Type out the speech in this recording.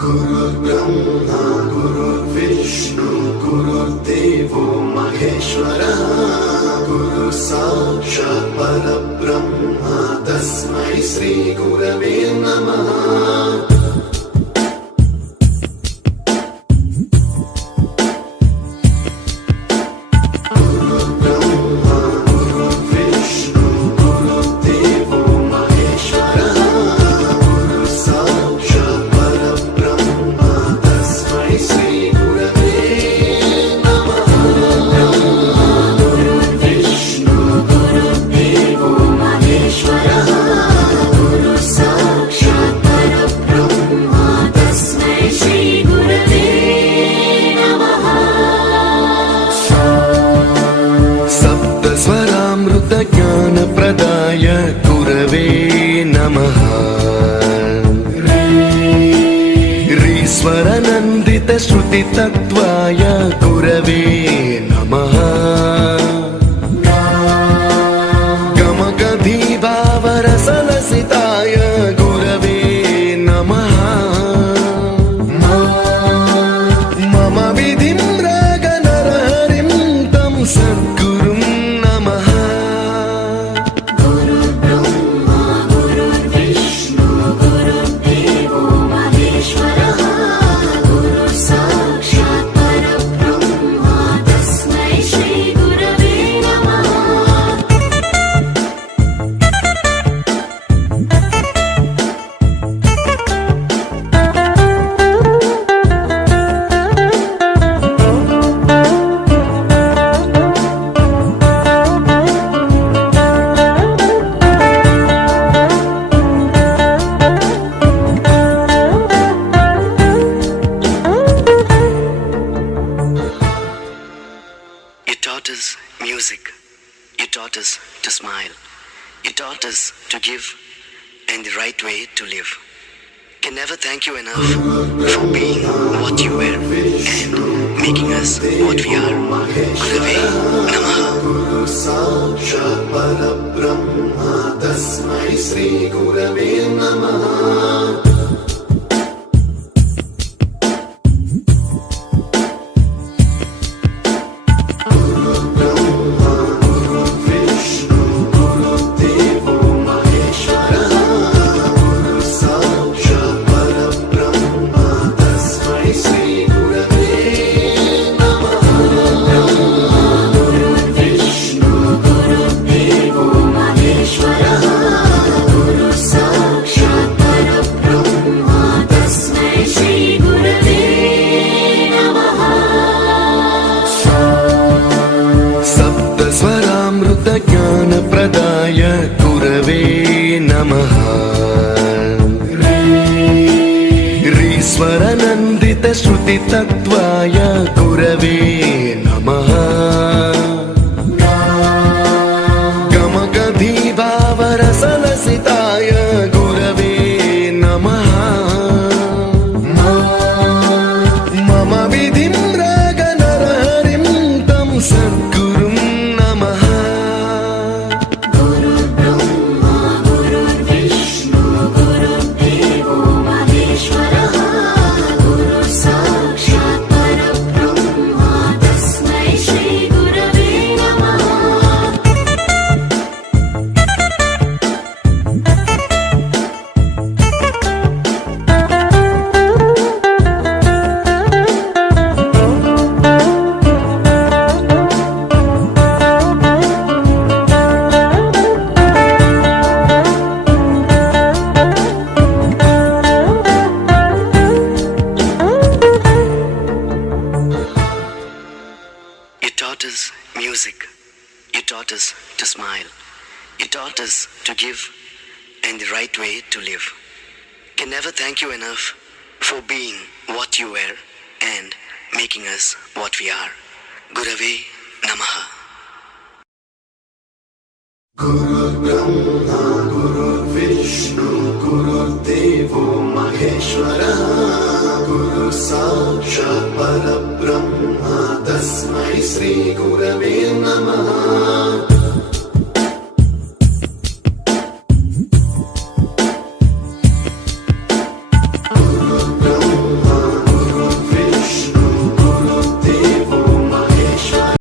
गुरुर्ब्रह्मा गुरुर्विष्णु गुरुर्देवो महेश्वरः गुरु साक्षात् परब्रह्म तस्मै श्री गुरवे नमः। ज्ञानप्रदाय गुरवे नमः। ईश्वरनन्दितश्रुतितत्त्वाय गुरवे नमः। गमगधीभावरसलसिताय गुरवे नमः। मम विधिं रागनरहरिं तं सद्गुरुं नमः। You taught us music. You taught us to smile. You taught us to give and the right way to live. Can never thank you enough for being what you were and making us what we are. Gurave Namaha. गुरु साक्षात् परब्रह्म तस्मै श्री गुरवे नमः। ज्ञानप्रदाय गुरवे नमः। ईश्वरनन्दितश्रुतितत्त्वाय गुरवे नमः। गमगधीभावरसलसिताय गुरवे नमः। मम विधिं रागनरहरिं तं सद्गुरुं नमः। You taught us music. You taught us to smile. You taught us to give and the right way to live. Can never thank you enough for being what you were and making us what we are. Gurave Namaha. गुरुर्ब्रह्मा गुरुर्विष्णु गुरुर्देवो महेश्वरः गुरु साक्षात् परब्रह्म तस्मै श्री गुरवे नमः।